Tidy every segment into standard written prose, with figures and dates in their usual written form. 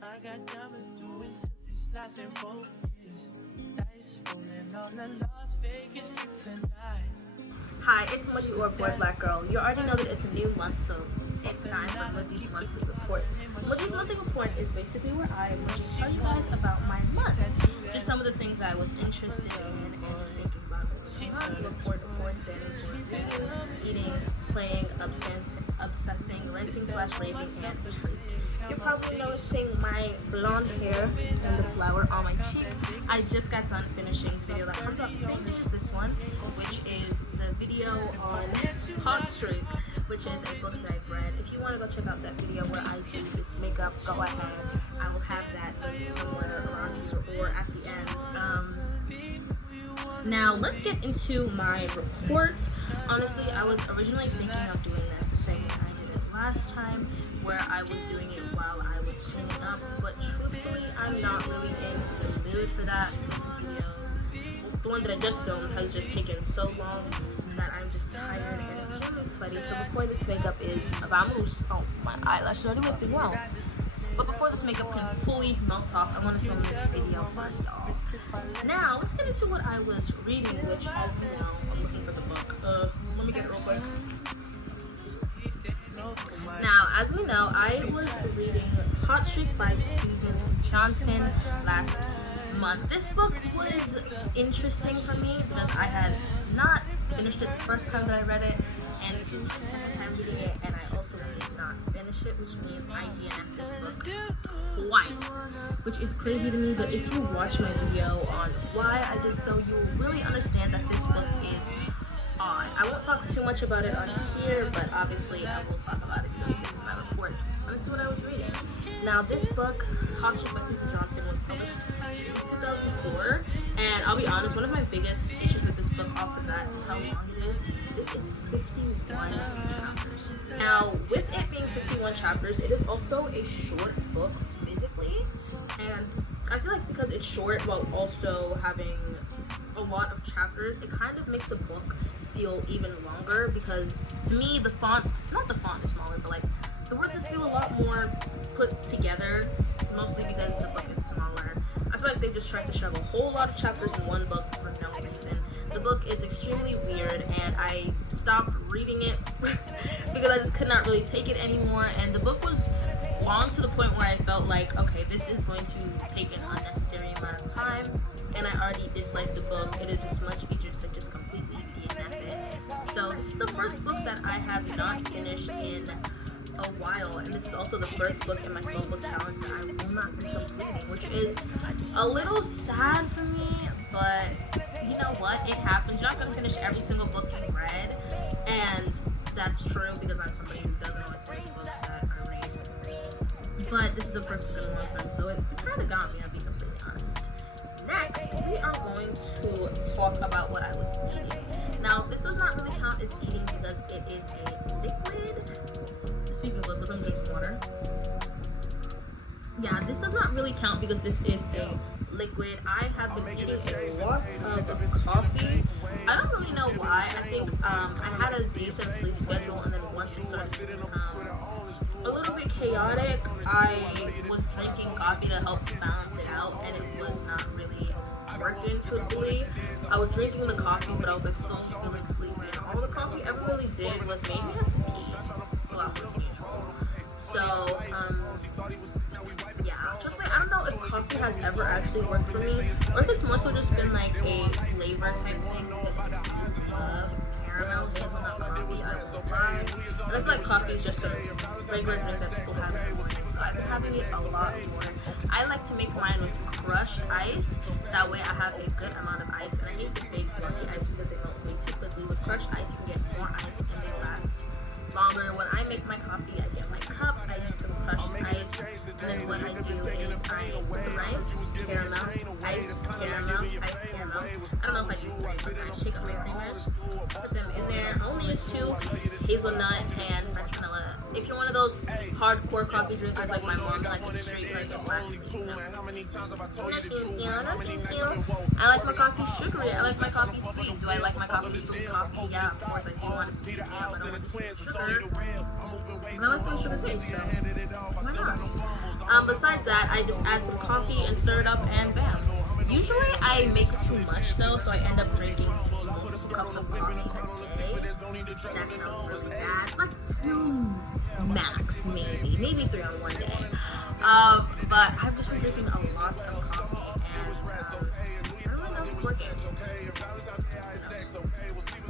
I got diamonds doing slots in both ways. Dice rolling on the Las Vegas strip tonight. Hi, it's Muji or Boy Black Girl. You already know that it's a new month, so it's time for Muji's monthly report. Muji's monthly report is basically where I tell you guys about my month. Just some of the things I was interested in and thinking about the report, of course, eating, playing, obsessing, renting/raving, and sleep. You're probably noticing my blonde hair and the flower on my cheek. I just got done finishing the video that comes out the same as this one, which is the video on Hot Streak, which is a book that I've read. If you want to go check out that video where I do this makeup, go ahead. I will have that linked somewhere around here or at the end. Now let's get into my report. Honestly, I was originally thinking of doing this the same way I did it last time, where I was doing it while I was cleaning up, but truthfully, I'm not really in the mood for that. This video, the one that I just filmed, has just taken so long that I'm just tired and extremely sweaty. So before this makeup is vamos, oh, my eyelashes already lifted, wow. But before this makeup can fully melt off, I want to film this video first off. Now, let's get into what I was reading, which, as you know, I'm looking for the book. Let me get it real quick. Now, as we know, I was reading Hot Streak by Susan Johnson last month. This book was interesting for me because I had not finished it the first time that I read it, and this was the second time reading it, and I also did not finish it, which means I DNF'd this book twice, which is crazy to me. But if you watch my video on why I did so, you'll really understand that this book is odd. I won't talk too much about it on here, but obviously I will talk about it because this is my report. And this is what I was reading. Now, this book, Hot Streak by Susan Johnson, was published in 2004, and I'll be honest, one of my biggest issues with this book off the bat is how long it is. This is 51 chapters. Now, with it being 51 chapters, it is also a short book physically, and I feel like because it's short while also having a lot of chapters, it kind of makes the book feel even longer, because to me the font, not the font is smaller, but like the words just feel a lot more put together, mostly because the book is smaller. I feel like they just tried to shove a whole lot of chapters in one book for no reason. The book is extremely weird, and I stopped reading it because I just could not really take it anymore, and the book was long to the point where I felt like, okay, this is going to take an unnecessary amount of time, and I already disliked the book. It is just much easier to just completely DNF it. So this is the first book that I have not finished in a while, and this is also the first book in my 12-book challenge that I will not be completing, which is a little sad for me, but you know what, it happens. You're not going to finish every single book you read, and that's true because I'm somebody who doesn't always read the books that I read, but this is the first book in a long time, so it kind of got me, I'll be completely honest. Next, we are going to talk about what I was eating. Now, this does not really count as eating because it is a liquid. Speaking of liquid, let me drink some water. Yeah, this does not really count because this is a liquid. I have been eating a lot of coffee. I don't really know why. I think I had a decent sleep schedule, and then once it started a little bit chaotic, I was drinking coffee to help balance it out, and it was not really working truthfully. I was drinking the coffee, but I was like still feeling sleepy, and all the coffee ever really did was make me have to pee a lot more than usual. So yeah, truthfully, I don't know if coffee has ever actually worked for me, or if it's more so just been like a flavor type thing. Caramel hazelnut coffee, I won't lie. And I feel like coffee is just a regular drink that people have in the morning, so I've been having it a lot more. I like to make mine with crushed ice, that way I have a good amount of ice, and I hate the big fluffy ice because they melt way too quickly. With crushed ice, you can get more ice and they last longer. When I make my coffee, I get my cup, I use some crushed ice, and then what I do is I put some ice, caramel, ice, caramel, ice, caramel. I don't know if I do this, but I shake up my creamers, put them in there. I only use 2, hazelnut and French vanilla. If you want one of those hardcore coffee drinkers like my mom, like straight like a black. I like my coffee sugary. I like my coffee sweet. Do I like my coffee sweet coffee? Yeah, of course I do want to sweet. Yeah, but I don't want sugar. But I like my sugar sweet, so why not? Besides that, I just add some coffee and stir it up, and bam. Usually I make it too much though, so I end up drinking multiple cups of coffee a day. That sounds really bad. Like 2 max, maybe 3 on one day. But I've just been drinking a lot of coffee, and I don't really know if it's working.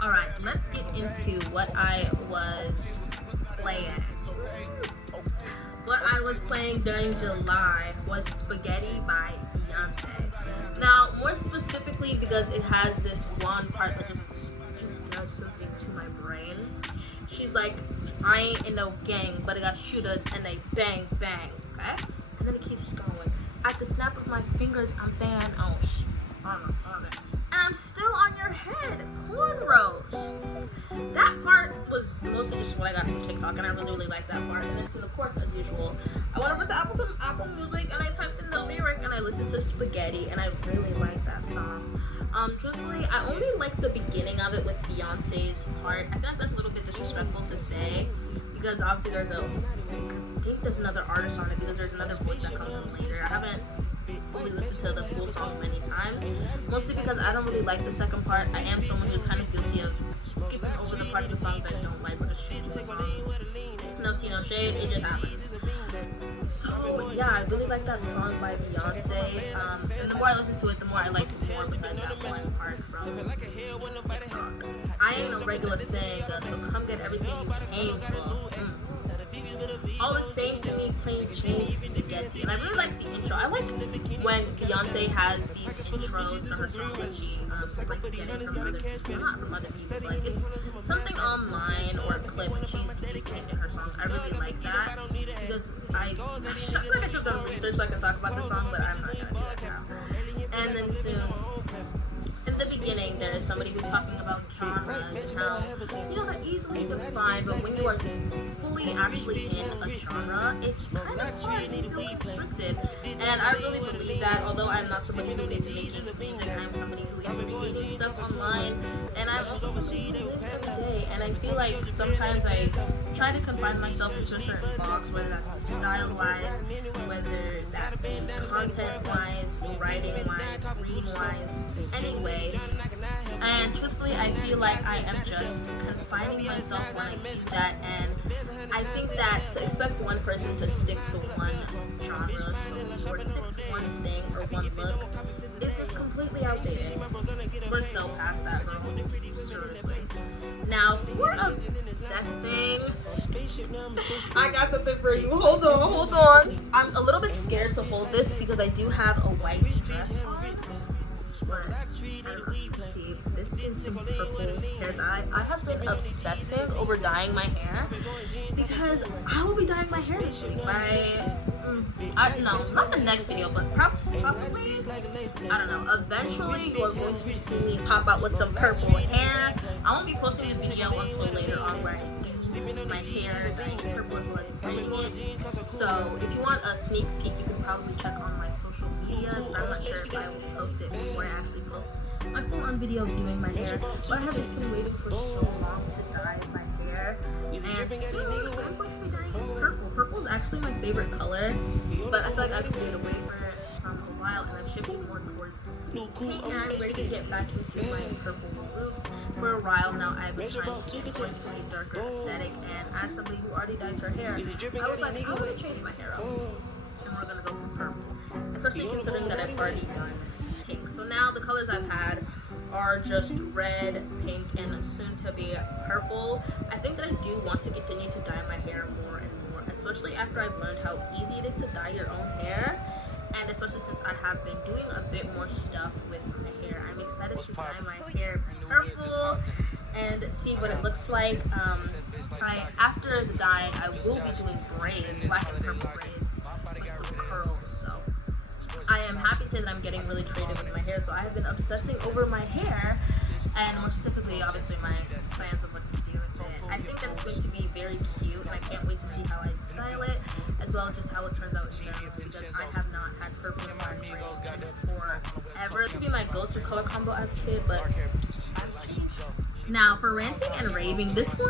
Alright, let's get into what I was playing. What I was playing during July was Spaghetti by Beyoncé. Now, more specifically because it has this one part that just does something to my brain. She's like, I ain't in no gang, but I got shooters and they bang bang, okay? And then it keeps going. At the snap of my fingers, I'm banging on it. And I'm still on your head, cornrows. That part was mostly just what I got from TikTok, and I really like that part. And then, so of course, as usual, I went over to Apple Music, and I typed in the lyric, and I listened to Spaghetti, and I really like that song. Truthfully, I only like the beginning of it with Beyonce's part. I feel like that's a little bit disrespectful to say, because obviously I think there's another artist on it, because there's another voice that comes in later. I haven't fully listened to the full song many times, mostly because I don't really like the second part. I am someone who's kind of guilty of skipping over the part of the song that I don't like, or just changing the song. No tea, no shade, it just happens. So yeah, I really like that song by Beyonce, and the more I listen to it, the more I like it more because that one part from TikTok. I ain't no regular singer, so come get everything you came for. All the same to me, plain Jane Spaghetti. And I really like the intro. I like when Beyonce has these intros to her songs that she like getting from other people, not from other people, like it's something online or a clip and she's using it in her songs. I really like that because I feel like I should have done research so I can talk about the song, but I'm not gonna do that now. And then soon, in the beginning, there is somebody who's talking about genres and how, they're easily defined, but when you are fully actually in a genre, it's kind of hard to feel constricted. And I really believe that, although I'm not somebody who is making music, I'm somebody who is creating stuff online, and I'm also somebody who lives every day, and I feel like sometimes I try to confine myself into a certain box, whether that's style-wise, whether that be content-wise, writing-wise, reading-wise, anyway. And truthfully, I feel like I am just confining myself when I do that, and I think that to expect one person to stick to one genre or to stick to one thing or one look is just completely outdated. We're so past that, girl. Seriously. Now, for Obsessing, I got something for you. Hold on. I'm a little bit scared to hold this because I do have a white dress on. But I don't know if you can see, this is some purple hair dye. I have been obsessing over dyeing my hair because I will be dyeing my hair this week no, not the next video, but possibly, I don't know, eventually you are going to see me pop out with some purple hair. I won't be posting the video until later on where I do my hair dyeing purple as well as braiding it. So if you want a sneak peek, you can probably check on my social medias, but I'm not sure if I will post it before I actually post my full-on video of doing my hair. But I have just been waiting for so long to dye my hair, and soon I'm going to be dyeing purple. Purple is actually my favorite color, but I feel like I've stayed away from it a while, and I've shifted more towards pink, and I'm ready to get back into my purple roots. For a while now, I've been trying to get into a darker aesthetic, and as somebody who already dyes her hair, I was like, I want to change my hair up, and we're gonna go for purple, especially considering that I've already done pink. So now the colors I've had are just red, pink, and soon to be purple. I think that I do want to continue to dye my hair more and more, especially after I've learned how easy it is to dye your own hair, and especially since I have been doing a bit more stuff with my hair. I'm excited to dye my hair purple and see what it looks like. After the dyeing, I will be doing braids, black and purple braids with some curls. So I am happy to say that I'm getting really creative with my hair. So I have been obsessing over my hair, and more specifically, obviously, my plans of what to do with it. I think that's going to be very cute, and I can't wait to see how I as well as just how it turns out in general, because I have not had purple and black forever. It could be my go-to color combo as a kid, but I've changed. Now for ranting and raving, this one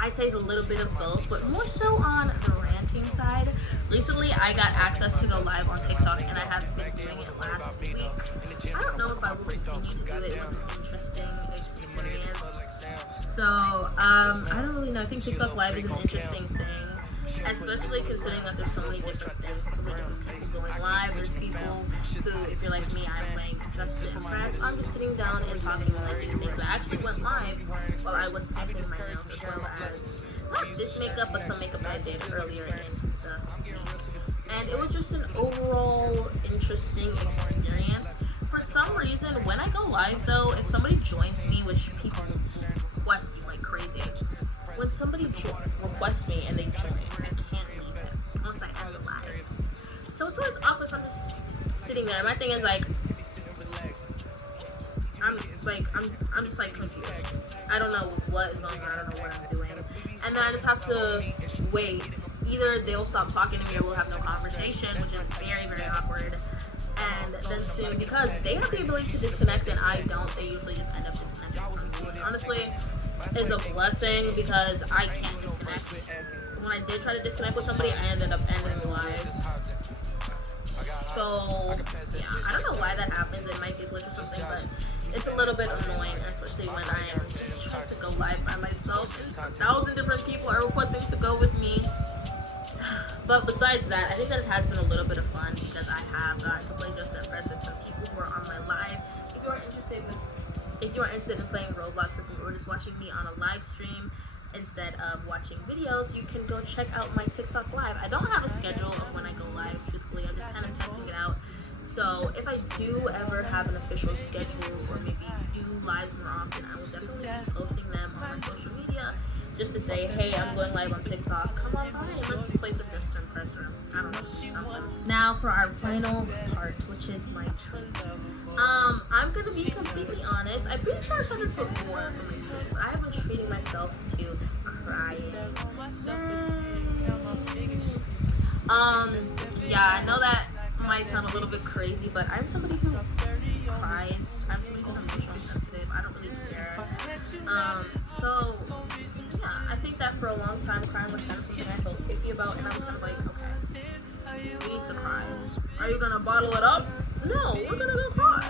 I'd say is a little bit of both, but more so on the ranting side. Recently I got access to go live on TikTok, and I have been doing it last week. I don't know if I will continue to do it. It was an interesting experience. So I don't really know. I think TikTok live is an interesting thing, especially considering that there's so many different things, so many different people going live. There's people who, if you're like me, I'm playing just to impress. I'm just sitting down and talking about making things. I actually went live while I was painting my nails, as well as not this makeup, but some makeup I did earlier in the week. And it was just an overall interesting experience. For some reason, when I go live though, if somebody joins me, which people request you like crazy, when somebody requests me and they join, I can't leave it unless I end the live. So it's always awkward if I'm just sitting there. My thing is like, I'm just like confused. I don't know what is going on. I don't know what I'm doing. And then I just have to wait. Either they'll stop talking to me or we'll have no conversation, which is very, very awkward. And then soon, because they have the ability to disconnect and I don't, they usually just end up disconnecting. Which honestly is a blessing because I can't disconnect. When I did try to disconnect with somebody, I ended up ending the live. So yeah, I don't know why that happens. It might be a glitch or something, but it's a little bit annoying, especially when I am just trying to go live by myself and 1,000 different people are requesting to go with me. But besides that, I think that it has been a little bit of fun because I have gotten to play Just to Impress with some people who are on my live. If you are interested in playing Roblox with me or just watching me on a live stream instead of watching videos, you can go check out my TikTok live. I don't have a schedule of when I go live, truthfully. I'm just kind of testing it out. So if I do ever have an official schedule or maybe do lives more often, I will definitely be posting them on my social media just to say, hey, I'm going live on TikTok. Come on by and let's play some Just to Impress, or I don't know, something. Now for our final part, which is my treat. I'm gonna be completely honest. I'm pretty sure I said this before for my treat, but I have been treating myself to crying. Yeah, I know that might sound a little bit crazy, but I'm somebody who cries. I'm somebody who's emotionally sensitive. I don't really care. So yeah, I think that for a long time, crying was kind of something I felt iffy about, and I was kind of like, okay, we need to cry. Are you gonna bottle it up? No, we're gonna go cry.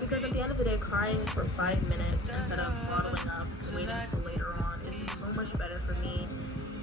Because at the end of the day, crying for 5 minutes instead of bottling up and waiting until later on is just so much better for me.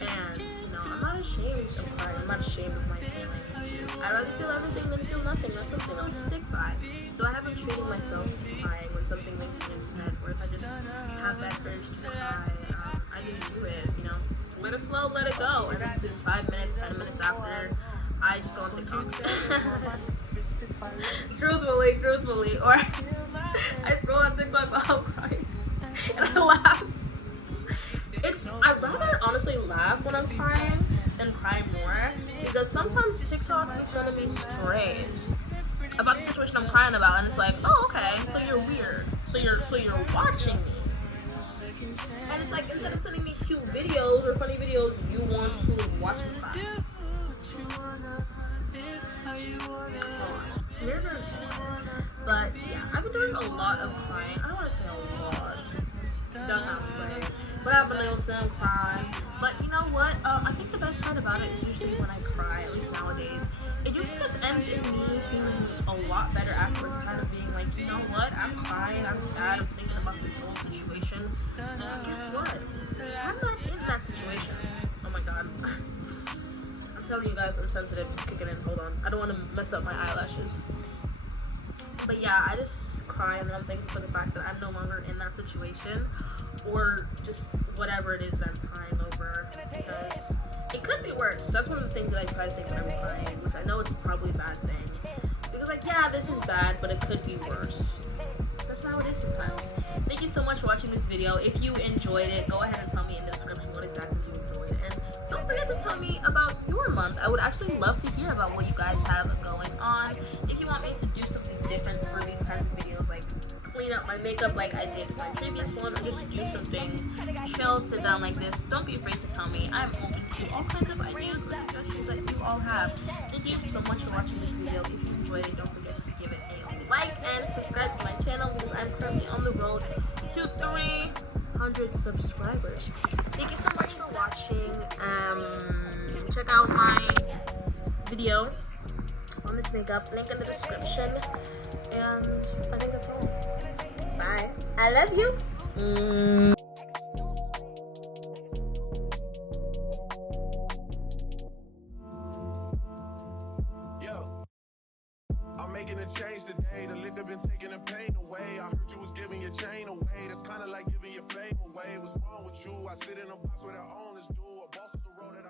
And, you know, I'm not ashamed of crying. I'm not ashamed of my feelings. I'd rather feel everything than feel nothing. That's something I'll stick by. So I have been treating myself to crying when something makes me upset, or if I just have that urge to cry, I just do it, you know. Let it flow, let it go. And it's just 5 minutes, 10 minutes after, I just go on TikTok. truthfully. Or I scroll on TikTok while I'm crying. And I laugh. I'd rather honestly laugh when I'm crying than cry more, because sometimes TikTok is gonna be straight about the situation I'm crying about, and it's like, oh, okay, so you're weird, so you're watching me, and it's like, instead of sending me cute videos or funny videos, you want to watch me cry. But yeah, I've been doing a lot of crying. I don't want to say a lot. Don't have to, but I've been able to cry. But you know what? I think the best part about it is usually when I cry, at least nowadays, it usually just ends in me feeling a lot better afterwards, kind of being like, you know what? I'm crying, I'm sad, I'm thinking about this whole situation. And guess what? I'm not in that situation. Oh my god. I'm telling you guys, I'm sensitive. It's kicking in. Hold on. I don't want to mess up my eyelashes. But yeah, I just cry, and then I'm thankful for the fact that I'm no longer in that situation, or just whatever it is that I'm crying over, because it could be worse. That's one of the things that I try to think when I'm crying, which I know it's probably a bad thing, because like, yeah, this is bad, but it could be worse. That's how it is sometimes. Thank you so much for watching this video. If you enjoyed it, go ahead and tell me in the description what exactly you enjoyed, and don't forget to tell me about your month. I would actually love to hear about what you guys have going on. If you want me to do something different for these kinds of videos, like clean up my makeup like I did my previous one, or just do something chill, sit down like this, don't be afraid to tell me. I'm open to all kinds of ideas or suggestions that you all have. Thank you so much for watching this video. If you enjoyed it, don't forget to give it a like and subscribe to my channel because I'm currently on the road to 300 subscribers. Thank you so much for watching. Check out my video on this makeup, link in the description, and I think that's all. Bye. I love you. I'm making a change today. The liquor been taking the pain away. I heard you was giving your chain away. That's kind of like giving your fame away. What's wrong with you? I sit in a box where the owners do. A boss is a road that